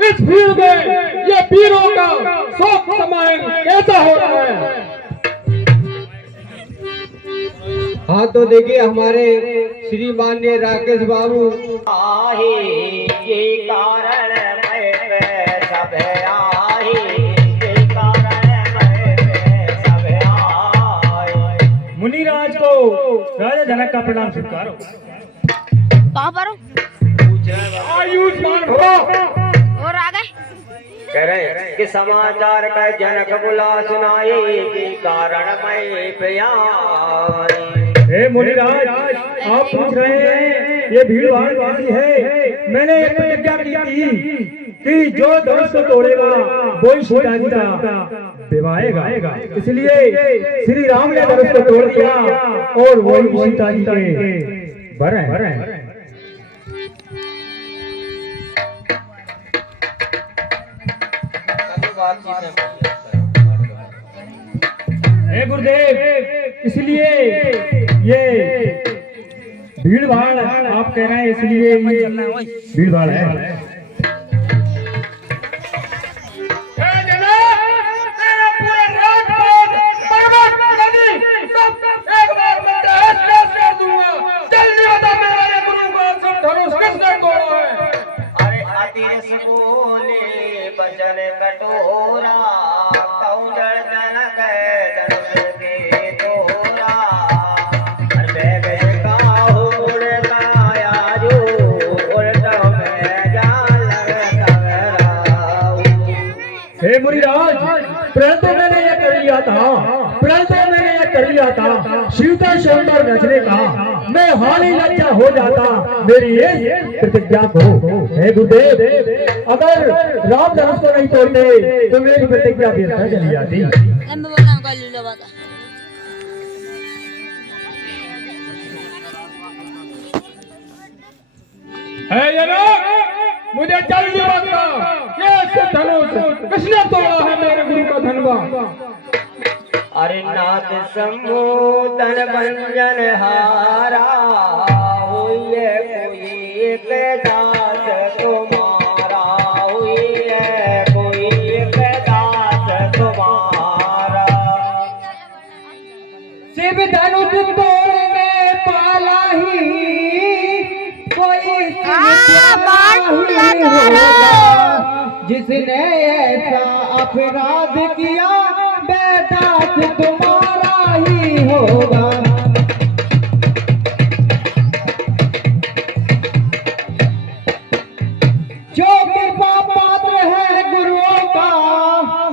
इस भीड़ में ये वीरों का शोक समायन कैसा हो रहा है? हाँ तो देखिए हमारे श्रीमान राकेश बाबू ये कारण मैं सब आए, ये कारण मैं सब आए। मुनिराज को राजा जनक का प्रणाम स्वीकारो। आयुष्मान भव। और आ गए कह रहे कि समाचार का जनक बुला सुनाए, ये कारण मैं प्यार। हे मुनिराज, आप पूछ रहे हैं ये भीड़ भाड़ कैसी है? मैंने एक प्रतिज्ञा की थी कि जो धनुष को तोड़ेगा वही सीता जी का विवाहेगा। इसलिए श्री राम ने धनुष को तोड़ दिया और वही सीता जी के वर हैं। हे गुरुदेव, इसलिए ये भीड़ भाड़ आप कह रहे हैं, इसलिए भीड़ भाड़ है। बचन कटोरा कौंजल जनक धनुष के तोरा, बैग काहू उड़ता आजू, उड़ता मैं जाल तगराऊ। हे मुनिराज, प्रण तो मैंने ये कर लिया था, सीता से अंदर रचने का मैं हाल ही लज्जा हो जाता मेरी ये प्रतिज्ञा को। हे गुरुदेव, अगर राम धनुष को नहीं तोड़ते तो मेरी प्रतिज्ञा व्यर्थ चली जाती। मुझे जल्दी बता, ये धनुष किसने तोड़ा है मेरे गुरु का धनवा? अरे नाथ सम्मोदन भंजन हारा, हुई कोई एक दास तुम्हारा, हुई कोई एक दास तुम्हारा। शिव धनुष तोड़ने पाला ही कोई जिसने ऐसा अपराध किया बेटा तुम्हारा ही होगा। जो कृपा पात्र है गुरुओं का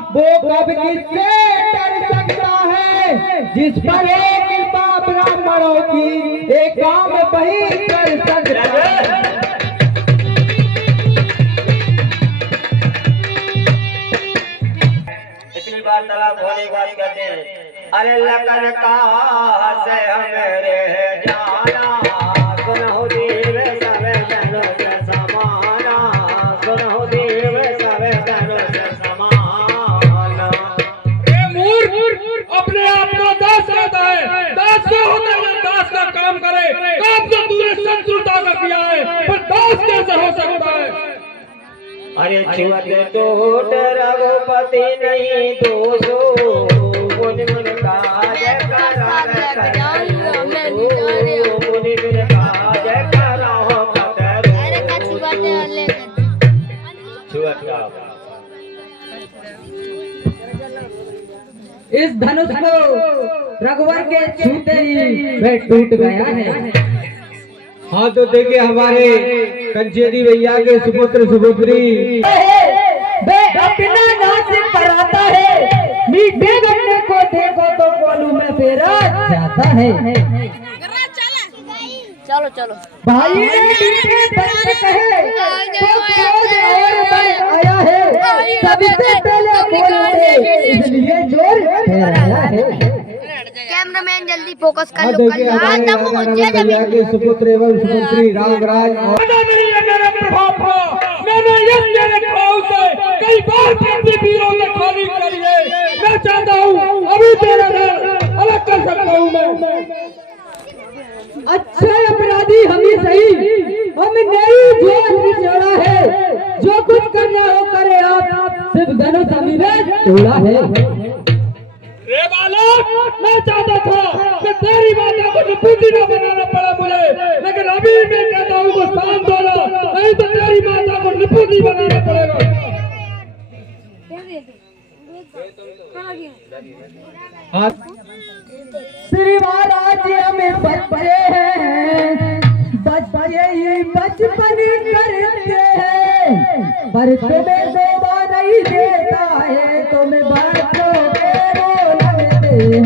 वो कब किससे डर सकता है? जिस पर एक कृपा ब्राह्मणों की एक काम वही कर सकता है। बार तलाक होने की बात करते हैं। अरे लखन का से हमरे जाना, सुनहो देव सब धनुष समाना, सुनहो देव सब धनुष समाना। ये मूर्ख अपने आप को दास कहता है। दास क्या होता है? दास का काम करे। काम तो तूने संतुलता का किया है, पर दास कैसे हो सकता है? अरे छुअत टोट रघुपति नहीं दोषो, मुन मुन काज करान करो, मुन मुन काज कराओ कतरो। छुअत का इस धनुष को रघुवर के छूते ही वह टूट गया है। हाँ तो देखिए हमारे कंचेरी भैया के सुपुत्र सुपुत्री अपना नाच कराता है, मीठे गन्ने को देखो तो कोलू में फेरा जाता है। चलो चलो भाई मीठे दंड कहे तो क्रोध और बल आया है, सबसे पहले बोलते इसलिए जोर फेराया है। कैमरामैन जल्दी फोकस कर लो। देखिए हमारे भैया के सुपुत्र एवं सुपुत्री रामराज और मैंने कई बार वीरों से खाली करी है। मैं चाहता हूँ अभी तेरा घर अलग कर सकता हूँ मैं। अच्छा अपराधी हम ही सही, हम नहीं जो निचोड़ा है, जो कुछ करना है धनुष ने तोड़ा है। रे बालक, मैं चाहता था कि तेरी माता को निपुती न बनाना पड़ा मुझे, लेकिन अभी मैं कहता हूँ कि शांत हो जा, नहीं तो तेरी माता को निपुती बनाना पड़ेगा। श्री महाराज में बच्चे हैं, बच्चे ही बचपन करते हैं, पर तुम्हें शोभा नहीं देता है, तुम्हें बच्चों के वो लगते हैं।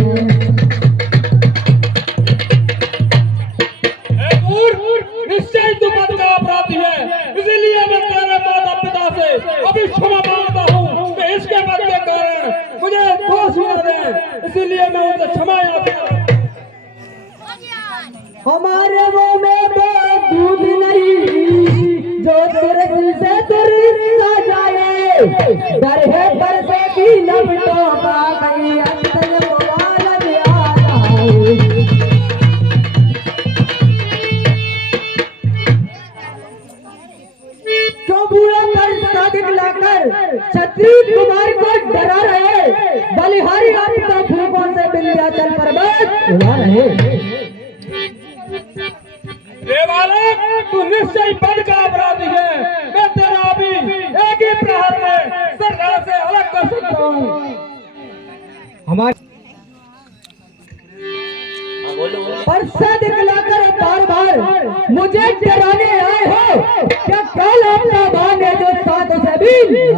निश्चय तू पद का अपराधी है, इसीलिए मैं तेरे माता पिता से अभी क्षमा मांगता हूँ कि इसके पद के कारण मुझे दोष न दें, इसीलिए मैं उनसे क्षमा याचना। हमारे मुंह में तो दूध नहीं, जो तेरे दिल से तुरसा जाए, डर है पर से भी लपटों का कहीं अंतर मोबाइल आ जाए। क्यों बुरा पर दिखलाकर क्षत्रिय कुमार को डरा रहे, बलिहारी आपका फूकों से विंध्याचल पर्वत उड़ा रहे। रे बालक, तू निश्चय पद का अपराधी है, मैं तेरा अभी एक ही प्रहार में सरकार से अलग कर सकता हूँ। हमारे परसा दिखलाकर बार बार मुझे डराने आए हो, क्या कल आपका भान है जो साथ से भी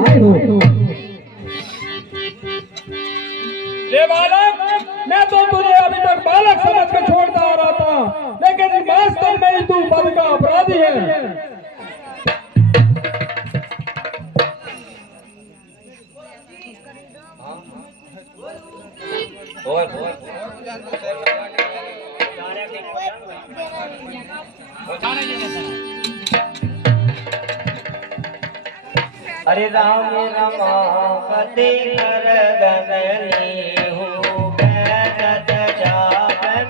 आए हो। रे बालक, मैं तो तुझे अभी तक बालक समझ कर छोड़ता आ रहा था, लेकिन वास्तव में ही तू पद का अपराधी है। अरे राम रमापति कर गगनी हूँ बैठत जावन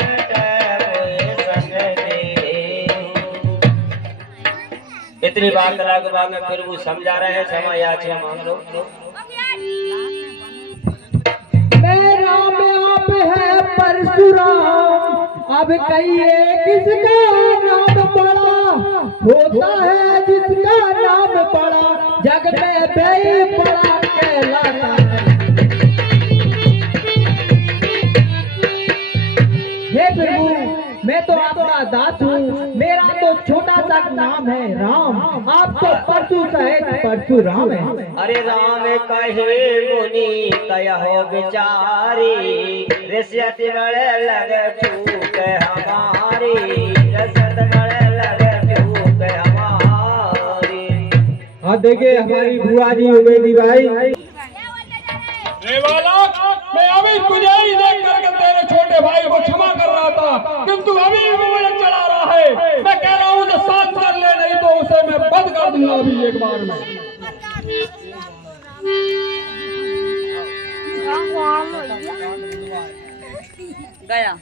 कोई संग देहूँ। इतनी बात अलग बात में फिर वो समझा रहे हैं, क्षमा याचना मांग लो। मेरा में आप है परशुराम, अब कहिए किसका नाम बड़ा, होता है जिसका नाम बड़ा, जग में बे बड़ा कहलाता है। हे प्रभु, मैं तो आपका दास हूँ, मेरा तो छोटा सा नाम है राम, आप तो परशु सहित परशुराम है। अरे राम कहे मुनि कहो विचारी, ऋषियत बड़े लग चूक हमारी, रसत बड़े लग चूक हमारी। हाँ देखिए हमारी बुआ जी उमेदी भाई। रे बालक, मैं अभी तुझे ही देख करके तेरे छोटे भाई को क्षमा कर रहा था, किंतु अभी भी मुझे चढ़ा रहा है। मैं कह रहा हूँ उसे शांत कर ले, नहीं तो उसे मैं बंद कर दूंगा अभी एक बार में। गया।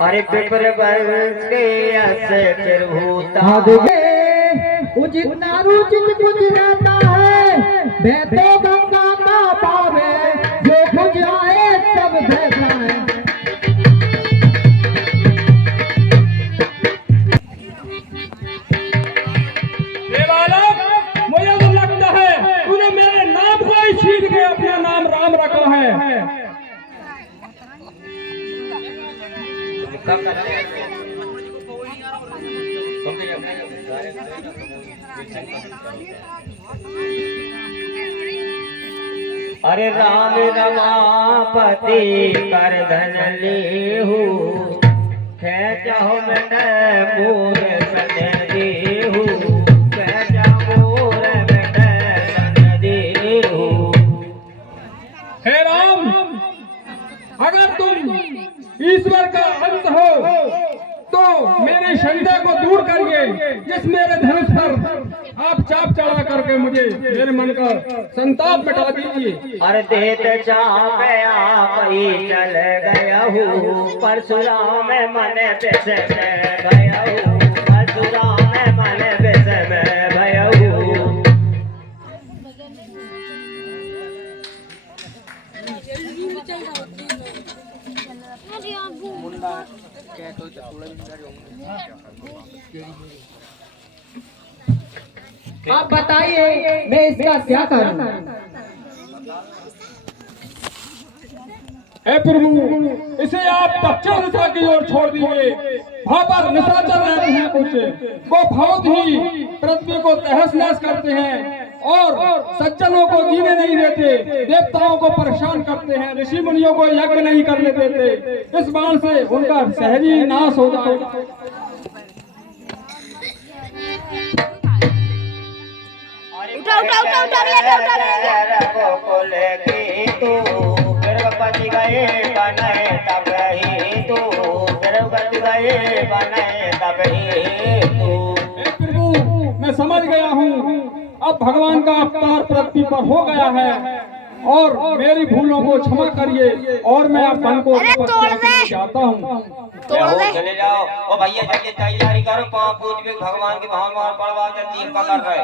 अरे पेपर बरस के ऐसे फिर होता हाँ देखिए, उचित नारुचित कुछ रहता है, बहते गंगा का पाव है, जो कुछ आए सब बहता है। रे बालक, मुझे तो लगता है तूने मेरे नाम को ही छीन के अपना नाम राम रखा है। अरे राम रमापति कर धन लेहू, खेचहु मिट मोर सन देहू, खेचहु मोर मिट सन देहू। हे राम, अगर तुम ईश्वर का अंश हो तो मेरी शंका को दूर करिए, जिस मेरे धनुष पर आप चाप चढ़ा करके मुझे मेरे मन का संताप मिटा दीजिए। अरे देत चाप आप ही चल गया हूँ, परशुराम मन बेस में भया हूँ, परशुराम मन बेस में भया हूँ। आप बताइए मैं इसका क्या करूं? हे प्रभु, इसे आप कच्चे नशा की ओर छोड़ दीजिए। वहाँ पर निशाचर रहते हैं कुछ, वो बहुत ही पृथ्वी को तहस नहस करते हैं और सज्जनों को जीने नहीं देते, देवताओं को परेशान करते हैं, ऋषि मुनियों को यज्ञ नहीं करने देते। इस बाण से उनका सहरी नाश हो जाएगा। उठा उठा उठा उठा बच गए बने तब ही तू, फिर बच गए बने तब ही तू। प्रभु, मैं समझ गया हूँ, अब भगवान का अवतार पृथ्वी पर हो गया है और मेरी भूलों को क्षमा करिए और मैं अब वन को जाता हूँ। चले जाओ। ओ भैया जल्दी तैयारी करो, पाँव पूज के भगवान के भाव पड़वा जल्दी पकड़ रहे।